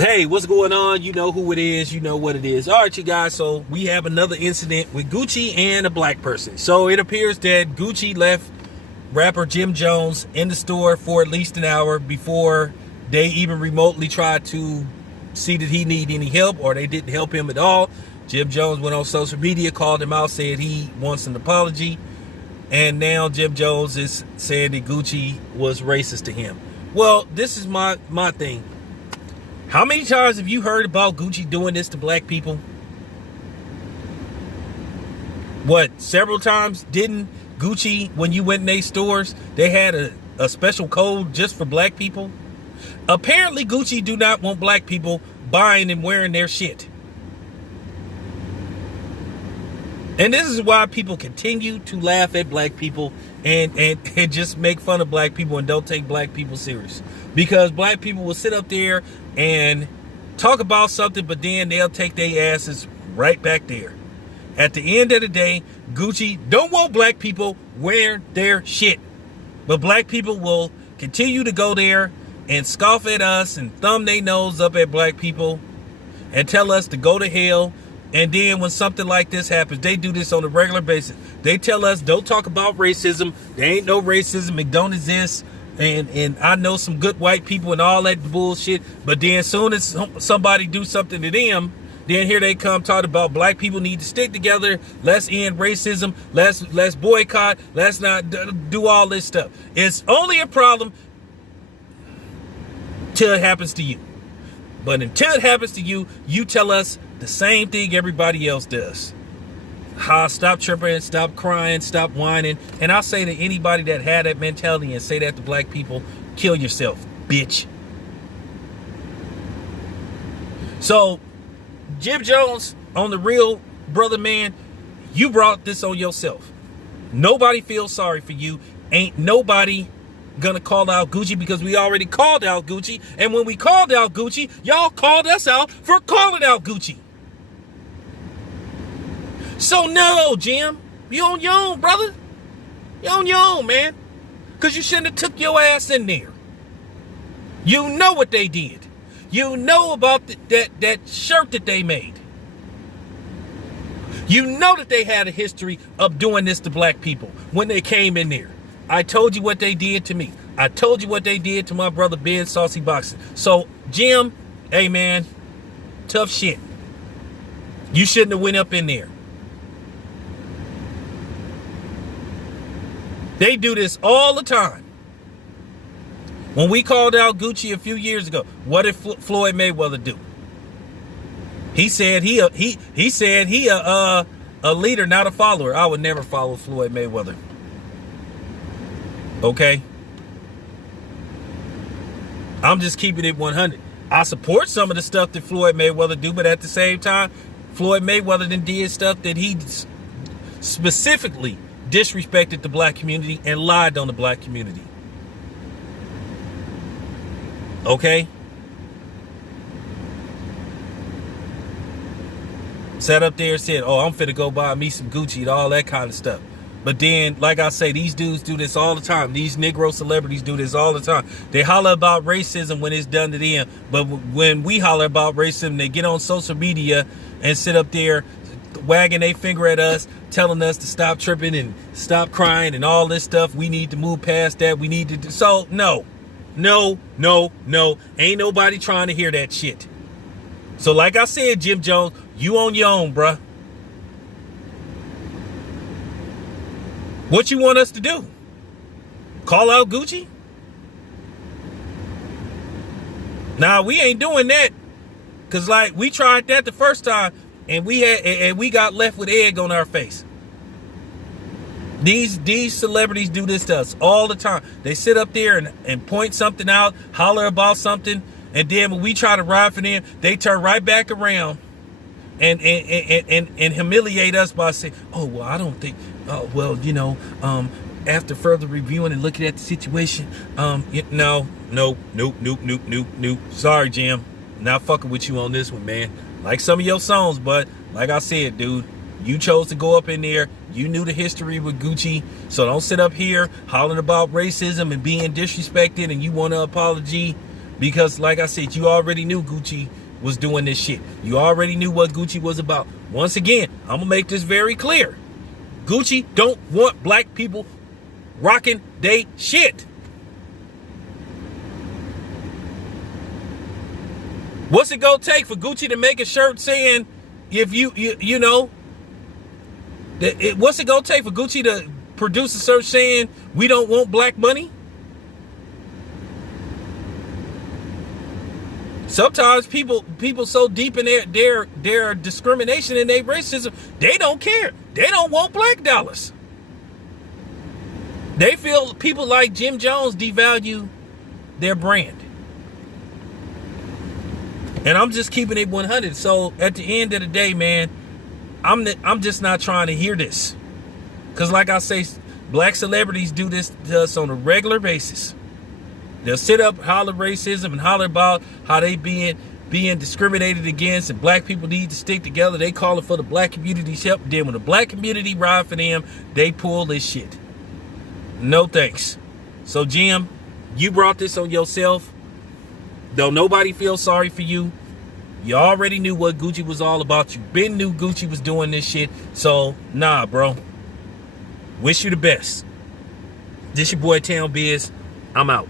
Hey, what's going on? You know who it is. You know what it is. All right, you guys. So we have another incident with Gucci and a black person. So it appears that Gucci left rapper Jim Jones in the store for at least an hour before they even remotely tried to see that he need any help, or they didn't help him at all. Jim Jones went on social media, called him out, said he wants an apology. And now Jim Jones is saying that Gucci was racist to him. Well, this is my thing. How many times have you heard about Gucci doing this to black people? What, several times? Didn't Gucci, when you went in their stores, they had a special code just for black people? Apparently Gucci do not want black people buying and wearing their shit. And this is why people continue to laugh at black people and just make fun of black people and don't take black people serious. Because black people will sit up there and talk about something, but then they'll take their asses right back there. At the end of the day, Gucci don't want black people wear their shit. But black people will continue to go there and scoff at us and thumb their nose up at black people and tell us to go to hell. And then when something like this happens, they do this on a regular basis. They tell us, don't talk about racism. There ain't no racism. It don't exist. And I know some good white people and all that bullshit. But then as soon as somebody do something to them, then here they come talking about black people need to stick together. Let's end racism. Let's boycott. Let's not do all this stuff. It's only a problem till it happens to you. But until it happens to you, you tell us the same thing everybody else does. Stop tripping, stop crying, stop whining. And I'll say to anybody that had that mentality and say that to black people, kill yourself, bitch. So, Jim Jones, on the real, brother man, you brought this on yourself. Nobody feels sorry for you. Ain't nobody gonna call out Gucci, because we already called out Gucci. And when we called out Gucci, y'all called us out for calling out Gucci. So no, Jim, you on your own, brother. You on your own, man. Because you shouldn't have took your ass in there. You know what they did. You know about that shirt that they made. You know that they had a history of doing this to black people when they came in there. I told you what they did to me. I told you what they did to my brother Ben Saucy Boxing. So, Jim, hey man, tough shit. You shouldn't have went up in there. They do this all the time. When we called out Gucci a few years ago, what did Floyd Mayweather do? He said he a leader, not a follower. I would never follow Floyd Mayweather. Okay? I'm just keeping it 100. I support some of the stuff that Floyd Mayweather do, but at the same time, Floyd Mayweather then did stuff that he specifically disrespected the black community and lied on the black community. Okay? Sat up there and said, oh, I'm finna go buy me some Gucci and all that kind of stuff. But then, like I say, these dudes do this all the time. These Negro celebrities do this all the time. They holler about racism when it's done to them. But when we holler about racism, they get on social media and sit up there wagging their finger at us, telling us to stop tripping and stop crying and all this stuff. We need to move past that. We need to do. So, no. Ain't nobody trying to hear that shit. So, like I said, Jim Jones, you on your own, bruh. What you want us to do? Call out Gucci? Nah, we ain't doing that. Cause like we tried that the first time and we got left with egg on our face. These celebrities do this to us all the time. They sit up there and point something out, holler about something, and then when we try to ride for them, they turn right back around and humiliate us by saying, oh, well, I don't think, well, you know, after further reviewing and looking at the situation, no. Sorry, Jim. Not fucking with you on this one, man. Like some of your songs, but like I said, dude, you chose to go up in there. You knew the history with Gucci, so don't sit up here hollering about racism and being disrespected and you want an apology Because like I said, you already knew Gucci was doing this shit. You already knew what Gucci was about. Once again, I'm gonna make this very clear. Gucci don't want black people rocking they shit. What's it gonna take for Gucci to make a shirt saying, if you know, what's it gonna take for Gucci to produce a shirt saying we don't want black money? Sometimes people so deep in their discrimination and their racism, they don't care. They don't want black dollars. They feel people like Jim Jones devalue their brand. And I'm just keeping it 100. So at the end of the day, man, I'm just not trying to hear this. Because like I say, black celebrities do this to us on a regular basis. They'll sit up, holler racism, and holler about how they being discriminated against, and black people need to stick together. They call it for the black community's help. Then when the black community ride for them, they pull this shit. No thanks. So Jim, you brought this on yourself. Don't nobody feel sorry for you. You already knew what Gucci was all about. You been knew Gucci was doing this shit. So nah, bro. Wish you the best. This your boy Town Biz. I'm out.